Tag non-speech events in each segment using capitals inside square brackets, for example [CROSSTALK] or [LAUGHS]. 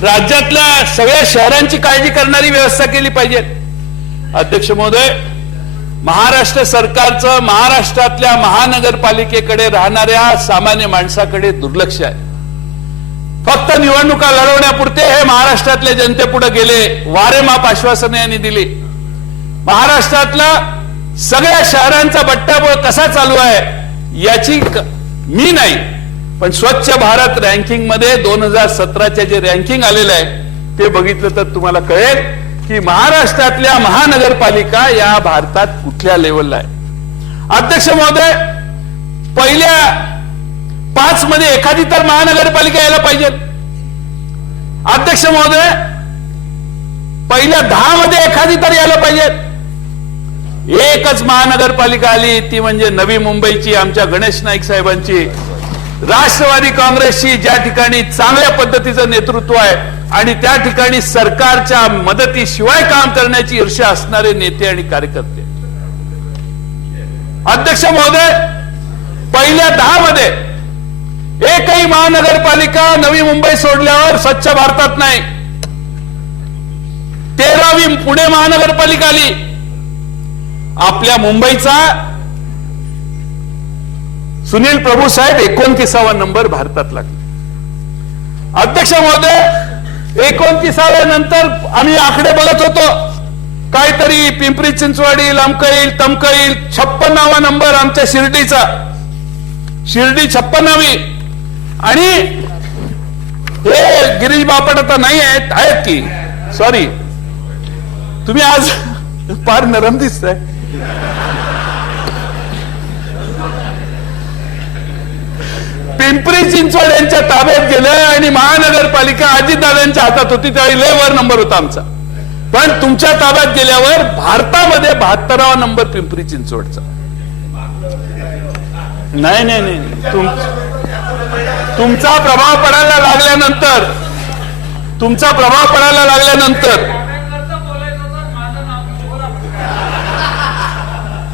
राज्यातल्या सगळ्या शहरांची काळजी करणारी व्यवस्था केली पाहिजे. अध्यक्ष महोदय महाराष्ट्र सरकारचं महाराष्ट्रातल्या महानगरपालिकेकडे राहणाऱ्या सामान्य माणसाकडे दुर्लक्ष आहे. फक्त निवडणुका लढवण्यापुरते हे महाराष्ट्रातल्या जनतेपुढे गेले वारेमाप आश्वासने यांनी दिली. महाराष्ट्रातला सगळ्या शहरांचा बट्टाबोळ कसा चालू आहे याची मी नाही. पण स्वच्छ भारत रँकिंगमध्ये दोन हजार सतराचे जे रँकिंग आलेलं आहे ते बघितलं तर तुम्हाला कळेल की महाराष्ट्रातल्या महानगरपालिका या भारतात कुठल्या लेवलला आहे. अध्यक्ष महोदय पहिल्या पाच मध्ये एखादी तर महानगरपालिका यायला पाहिजे. अध्यक्ष महोदय पहिल्या दहा मध्ये एखादी तर यायला पाहिजे. एकच महानगरपालिका आली ती म्हणजे नवी मुंबईची आमच्या गणेश नाईक साहेबांची. राष्ट्रवादी काँग्रेसची ज्या ठिकाणी चांगल्या पद्धतीचं नेतृत्व आहे आणि त्या ठिकाणी सरकारच्या मदतीशिवाय काम करण्याची ईर्ष्या असणारे नेते आणि कार्यकर्ते. अध्यक्ष महोदय पहिल्या दहा मध्ये एकही महानगरपालिका नवी मुंबई सोडल्यावर स्वच्छ भारतात नाही. तेरावी पुणे महानगरपालिका आली आपल्या मुंबईचा सुनील प्रभू साहेब एकोणतीसावा नंबर भारतात लागला. अध्यक्ष महोदय एकोणतीसाव्या नंतर आम्ही आकडे बघत होतो. काहीतरी पिंपरी चिंचवाडी लांबक येईल तमक येईल छप्पन्नावा नंबर आमच्या शिर्डीचा. शिर्डी छप्पन्नावी. आणि हे गिरीश बापट आता नाही आहेत आहेत की? सॉरी तुम्ही आज फार नरम दिसताय. पिंपरी चिंचवड यांच्या ताब्यात गेलं आणि महानगरपालिका अजितदादांच्या हातात होती त्यावेळी लय वर नंबर होता आमचा. पण तुमच्या ताब्यात गेल्यावर भारतामध्ये बहात्तरावा नंबर पिंपरी चिंचवडचा. नाही नाही नाही. तुम तुमचा प्रभाव पडायला लागल्यानंतर तुमचा प्रभाव पडायला लागल्यानंतर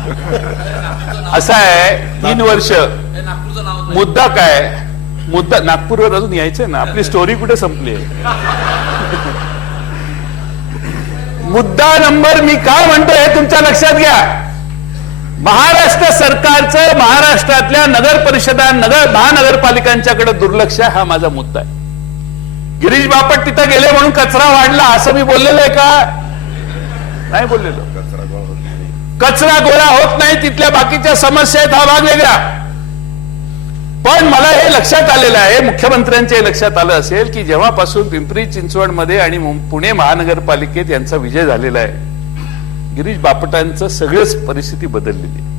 [LAUGHS] असं आहे तीन वर्ष. मुद्दा काय? मुद्दा नागपूरवर अजून यायचंय ना. आपली स्टोरी कुठे संपली [LAUGHS] मुद्दा नंबर मी काय म्हणतोय तुमच्या लक्षात घ्या. महाराष्ट्र सरकारचं महाराष्ट्रातल्या नगर परिषदा नगर महानगरपालिकांच्याकडे दुर्लक्ष आहे हा माझा मुद्दा आहे. गिरीश बापट तिथं गेले म्हणून कचरा वाढला असं मी बोललेलं आहे का? नाही बोललेलो. कचरा कचरा गोळा होत नाही तिथल्या बाकीच्या समस्या आहेत हा भाग वेगळा पण मला हे लक्षात आलेलं आहे मुख्यमंत्र्यांच्या हे लक्षात आलं असेल की जेव्हापासून पिंपरी चिंचवडमध्ये आणि पुणे महानगरपालिकेत यांचा विजय झालेला आहे गिरीश बापटांचं सगळंच परिस्थिती बदललेली आहे.